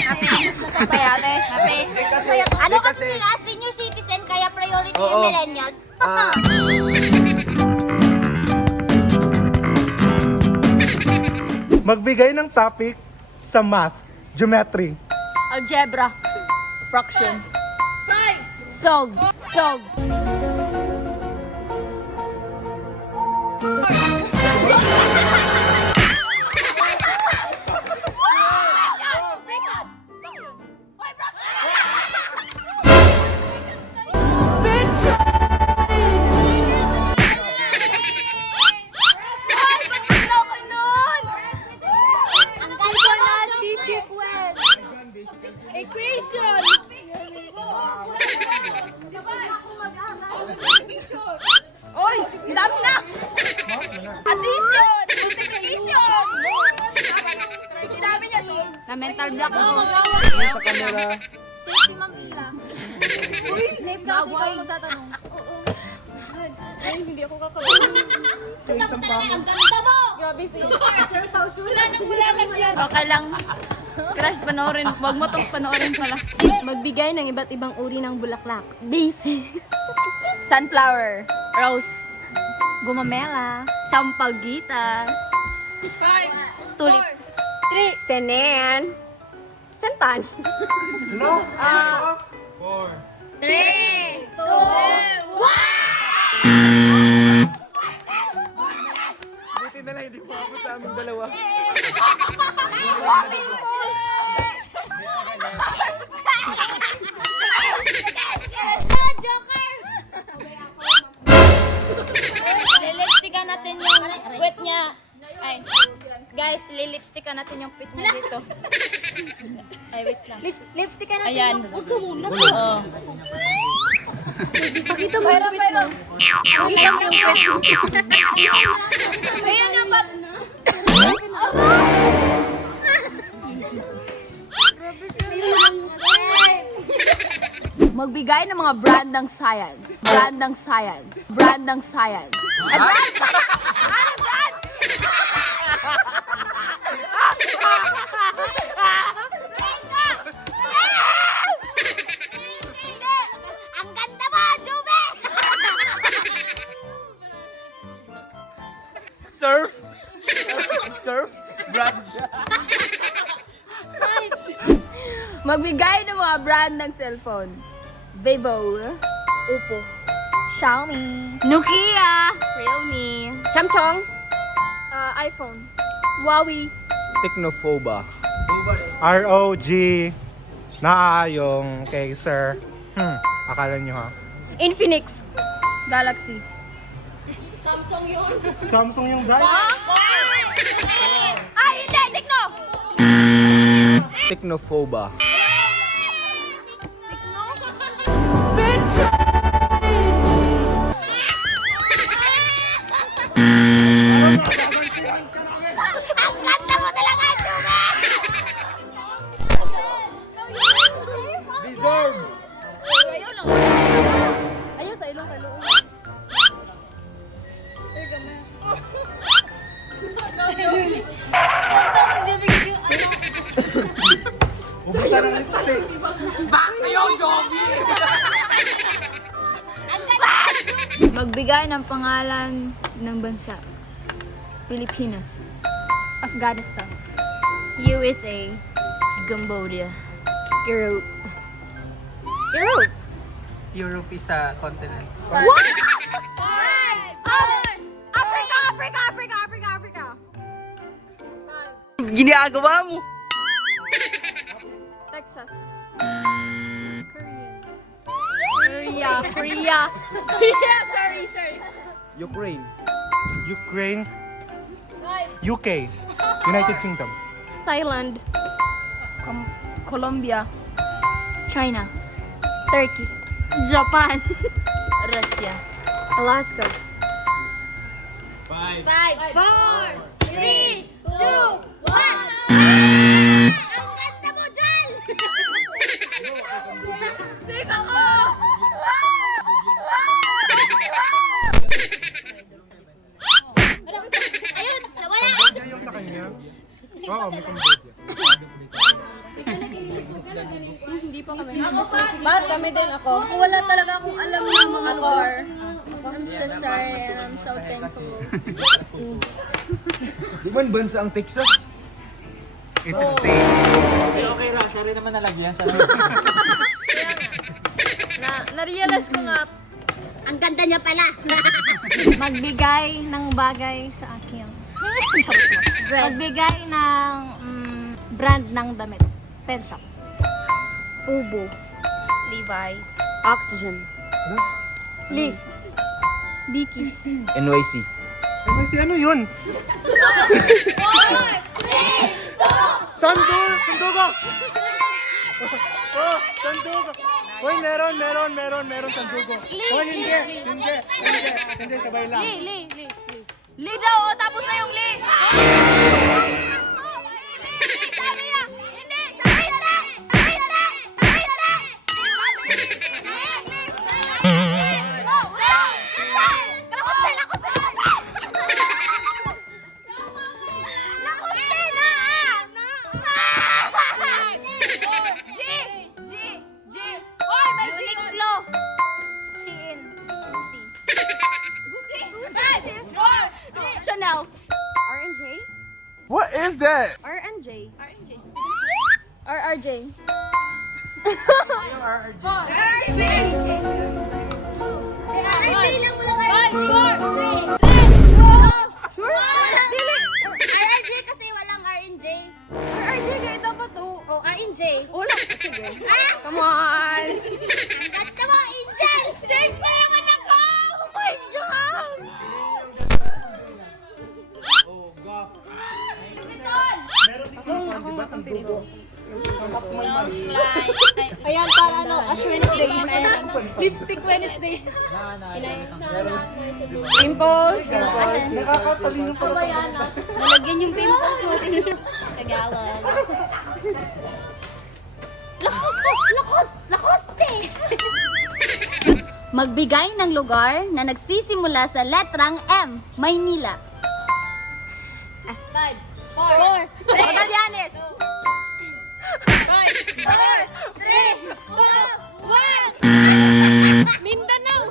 Masaya, ate. Ate. Ano kasi sila? Senior citizen, kaya priority yung millennials. Magbigay ng topic sa math, geometry. Algebra. Fraction. Solve. Solve. Equation! Oy! Dami na! Addition! Multiplication! Sinabi niya, so... Na mental block ako. Sa camera. Safe si Ma'am Ila. Uy! Safe ka kasi ikaw magtatanong. Ay, hindi ako kakalaman. Ang ganda mo! Grabe si... Wala nang bulalag yan. Okay lang. Crush, panoorin. Huwag mo itong panoorin pala. Magbigay ng iba't ibang uri ng bulaklak. Daisy. Sunflower. Rose. Gumamela. Sampaguita. 5. Tulips. 3. Senen. Sentan. No? 3, 2, 1! Buti na lang hindi mo ako sa aming dalawa. Lilipstikan natin yung wet niya. Ay, guys, lilipstikan natin yung pit niya dito. Ay, wait lang. Lipstick ka na. Ayan. Huwag ka muna. Oo. Pakita mo yung pit mo. Pakita mo yung pit mo. Ayan na, ba't? Magbigay ng mga brand ng science. Brand ng science. Brand ng science. Ay, brand! Ano brand? Ang ganda mo, Juve! Surf! Surf? Brand. Magbigay ng mga brand ng cellphone. Vivo. Oppo. Xiaomi. Nokia. Realme. Samsung. iPhone. Huawei. Technophoba. ROG. Naayong kay sir. Akala nyo ha? Infinix. Galaxy. Samsung yung dahil. Ay, hindi! Tekno! Technophoba. Ang ganda mo talaga, Juve! Deserve! Ayaw lang. Ayaw sa ilong kalo. Ubusan ng lipstick. Magbigay ng pangalan ng bansa. Pilipinas. Afghanistan. USA. Cambodia. Europe. Europe. Europe is a continent. What? Africa, Africa, Africa, Africa, Africa. Ginagawa mo! Texas. Korea. Korea. Korea. Sorry. Ukraine. Ukraine. UK. United Kingdom. Thailand. Colombia. China. Turkey. Japan. Russia. Alaska. 5, 4, 3, 2, 1! Ang ganda mo, Jal! Safe ako! Ayun, nawala! Cambodia yung sa kanya. Oo, may Cambodia. Ba't kami din ako? Wala talaga akong alam ng mga lugar. I'm so sorry and I'm so thankful. Di man bansa ang Texas? It's a state. Okay lang, sorry naman nalagyan. Na-realize ko nga, Ang ganda niya pala. magbigay ng bagay sa akin. Magbigay ng brand ng damit. Pen shop. Fubu. Levi's. Oxygen. Ano? Lee. Dickies. NYC. NYC ano yun? Sandugo! Oh, sandugo! Hoy, meron sandugo. Hoy, hindi, sabay lang. Lee. Lee daw, o tapos na yung Lee. Chanel. R&J. What is that? R&J. RNG. RRJ. RRJ lang mo lang Sure? RRJ kasi walang RNJ. RRJ kayo dapat to. Oh, RNJ. Wala. Sige. Come on. Ganda mo, Angel! Safe pa naman ako! Oh my God. Ayan, para ano, Ash Wednesday. Lipstick Wednesday. Pimples. Nakakatalino pala. Bayana. Nalagyan yung pimples mo. Tagalog. Lakoste! Magbigay ng lugar na nagsisimula sa letrang M, Maynila. 5, 4. Magallanes. 4, 3, 2, 1! Mindanao.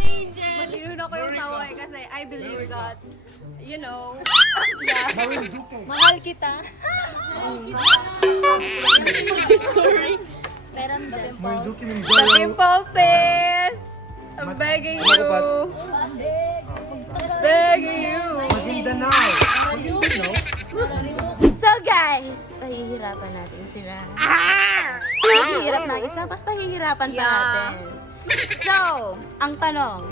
Angel! Yun ako yung tawa eh, kasi I believe that, you know, mahal kita. sorry. Meron dyan. The Pimple Face. I'm begging you. Begging you. Mindanao. So guys, pahihirapan natin sila. Pahihirap na isa, mas pahihirapan pa natin. So, ang tanong,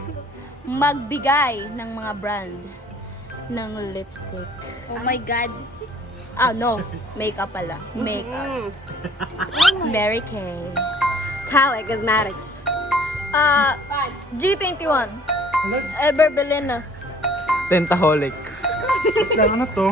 magbigay ng mga brand ng lipstick. Oh my God. Ah, no. Makeup pala. Makeup. Mary Kay. Kale Cosmetics. G21. Eberbelina. Tentaholic. Lang, ano to?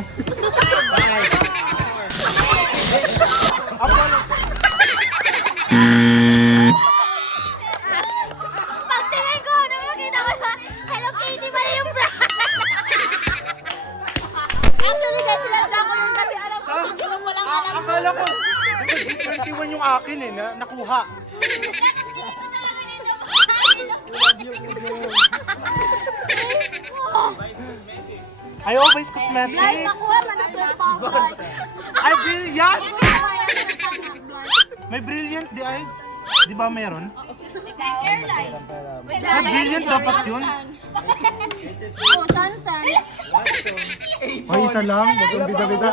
Pagtingin ko, nung nakita ko na, Hello Kitty pala yung brand. Actually, guys, sinadya ko yun kasi alam ko, hindi mo walang alam. Akala ko, 21 yung akin eh, nakuha. Ay, oh, Vice Cosmetics. Nakuha man ang Sapol. Ay, brilliant! May brilliant di ay. Di ba meron? Ay, brilliant dapat yun. Oh, Sansan. Ay, isa lang. Huwag bida-bida.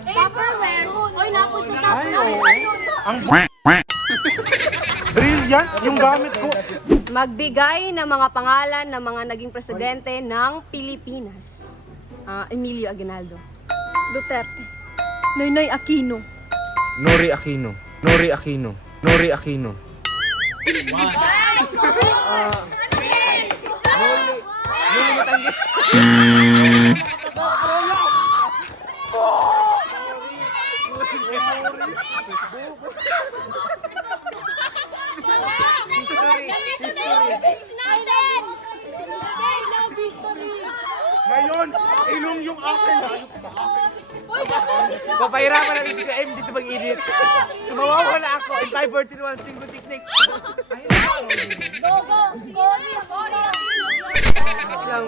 Tupperware. Oy, napod sa Ay, Tupperware. oh. Ang brilliant yung gamit ko. Magbigay ng mga pangalan ng mga naging presidente ng Pilipinas. Emilio Aguinaldo. Duterte. Noynoy Aquino. Nori Aquino. Nori Aquino. Nori Aquino. Luli Matanggi. Ngayon, Ilong yung akin ha. Uy, tapusin nyo! Papahirapan natin si MG sa pag-edit. So mawawala ako in 5:41 Chingo Technique. Go, go!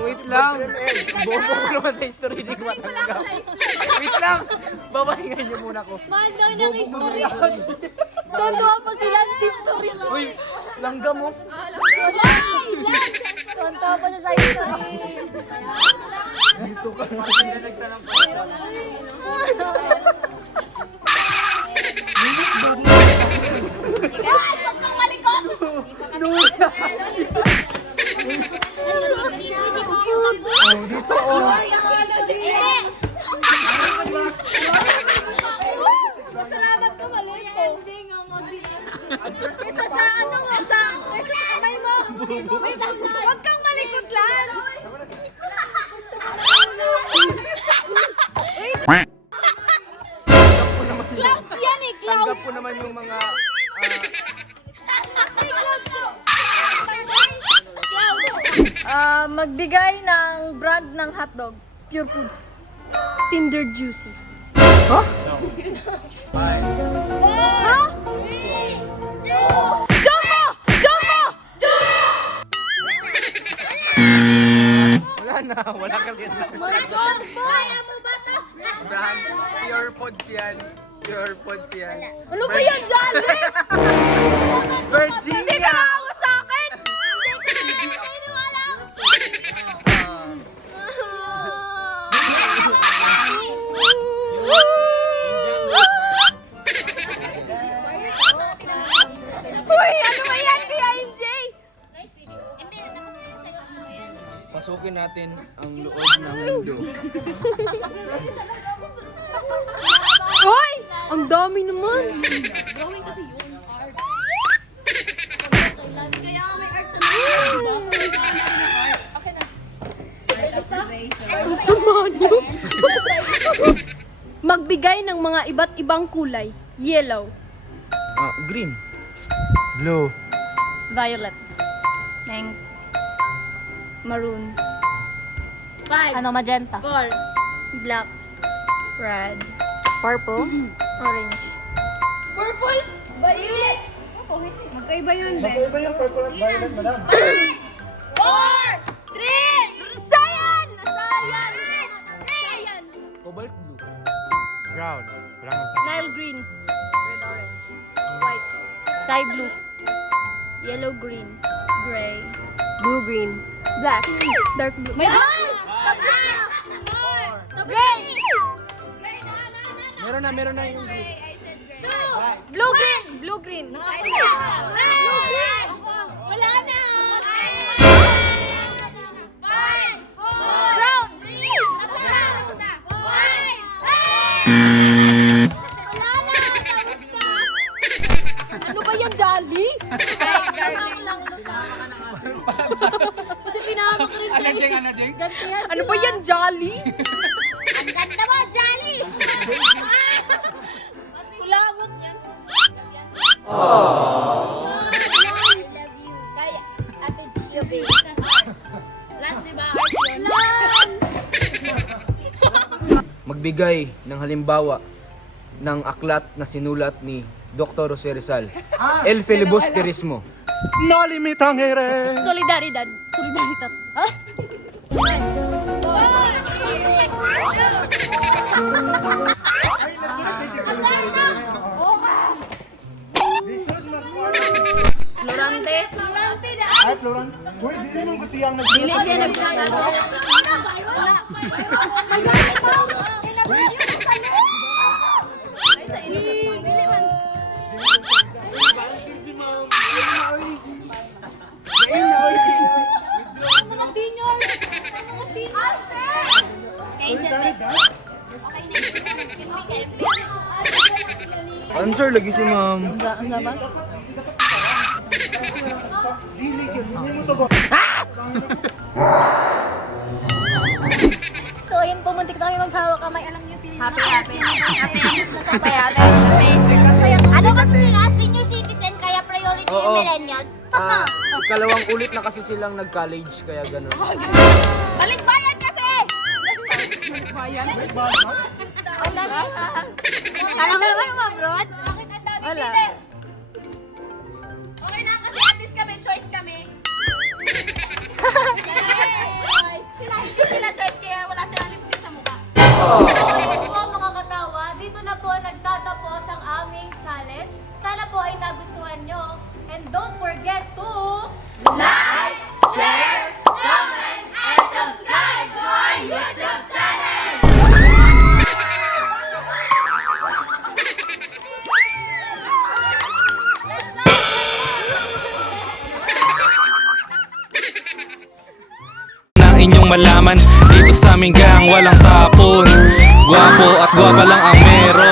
Wait lang. Bobo ko naman sa history, hindi ko matanggap. Wait lang. Babahingan niyo muna ko. Mahal daw niya ang history. Tuntua pa sila ang history. Uy, langgam mo. Ay! Yan! Tuntua pa siya sa history. Dito ka. Ay! Huwag kang malikot! Hindi pa ako tapos. Oh, dito oh. Hindi! Masalamat ka malikot. Kesa sa ano nga, kesa sa kamay mo. Wait, huwag kang malikot lang. Clouds yan eh, Tanggap clouds. ko naman yung mga... Magbigay ng brand ng hotdog. Pure Foods. Tinder Juicy. Ha? Ha? Jumbo! Jumbo! Wala na, wala kasi na. Kaya mo ba to? Brand, pure pods yan. Pure pods yan. Ano ba yan, Jolly? Virginia! Hindi ka nakawa sa akin! Hindi ka naniniwala! Uy, ano ba yan, Kuya MJ? Pasukin natin ang loob ng mundo. Uy! Ang dami naman! Ang sama niyo. Magbigay ng mga iba't ibang kulay. Yellow, Green. Blue. violet, pink, maroon, 5, magenta, 4, black, red, purple, orange. purple, violet. Magkaiba yun, Magkaiba yung purple at violet, madam. 4, 3, Sayan! Sayan! Sayan! Cobalt blue. Brown. Walang masabi. Nile green, red orange, white, sky blue, yellow green, gray, Blue green. black, dark blue. May tapos na! Gray! Meron na yung green. Blue green! Blue green! Blue green! Wala na! Brown! Tapos na! Wala na! Tapos na! Ano ba yan, Jolly? Kasi pinahama ko rin siya. Gantihan Ano ba yan, Jolly? Ang ganda mo, Jolly! Kulangot yan. Kaya, ate Gio, babe. Last, di ba? Magbigay ng halimbawa ng aklat na sinulat ni Dr. Jose Rizal. El Filibusterismo. No limitang ere. Solidaridad. Solidaridad. Ha? Florante. Ay, Floran. Uy, hindi naman kasi ang Dili siya nagsasabi. Ay, sa inyo. Dili man. Ang mga senior. Ang mga senior. Answer lagi si ma'am. Dili, hindi mo sagot. So, ayun po, muntik na kayo maghawak kamay. Alam niyo, Happy. ano kasi sila, senior citizen, kaya priority yung Oo. millennials. Ikalawang ulit na kasi silang nag-college, kaya gano'n. Balikbayan kasi! Kala mo naman ma-abroad? Wala. Okay na kasi at least kami, choice kami. Sila hindi sila choice kaya wala silang lipstick sa mukha. Okay po mga katawa, dito na po nagtatapos ang aming challenge. Sana po ay nagustuhan nyo. And don't forget to like, share, comment, and subscribe to our YouTube channel! Nang inyong malaman dito sa aming gang walang tapon. Gwapo at gwapa lang ang meron.